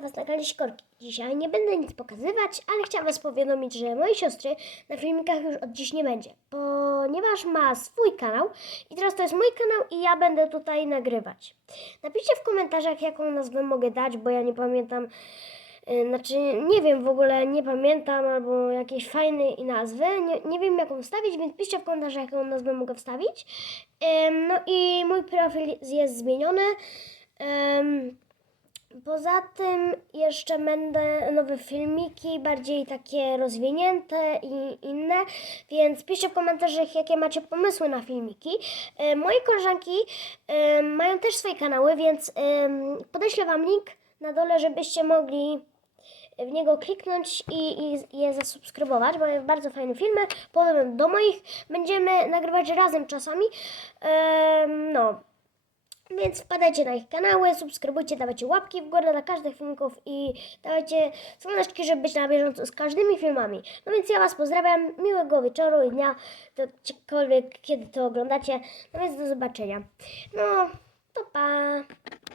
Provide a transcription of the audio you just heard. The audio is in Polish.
Was na kanale Sikorki. Dzisiaj nie będę nic pokazywać, ale chciałam Was powiadomić, że mojej siostry na filmikach już od dziś nie będzie, ponieważ ma swój kanał i teraz to jest mój kanał i ja będę tutaj nagrywać. Napiszcie w komentarzach, jaką nazwę mogę dać, bo ja nie pamiętam, yy, znaczy nie wiem w ogóle, nie pamiętam albo jakieś fajne nazwy, nie, nie wiem jaką wstawić, więc piszcie w komentarzach, jaką nazwę mogę wstawić. No i mój profil jest zmieniony. Poza tym jeszcze będę nowe filmiki, bardziej takie rozwinięte i inne, więc piszcie w komentarzach, jakie macie pomysły na filmiki. E, Moje koleżanki e, mają też swoje kanały, więc em, podeślę Wam link na dole, żebyście mogli w niego kliknąć i, i je zasubskrybować, bo mają bardzo fajne filmy, podobne do moich. Będziemy nagrywać razem czasami. No, więc wpadajcie na ich kanały, subskrybujcie, dawajcie łapki w górę dla każdych filmików i dawajcie dzwoneczki, żeby być na bieżąco z każdymi filmami. No więc ja Was pozdrawiam, miłego wieczoru i dnia, gdziekolwiek, kiedy to oglądacie. No więc do zobaczenia. No, to pa!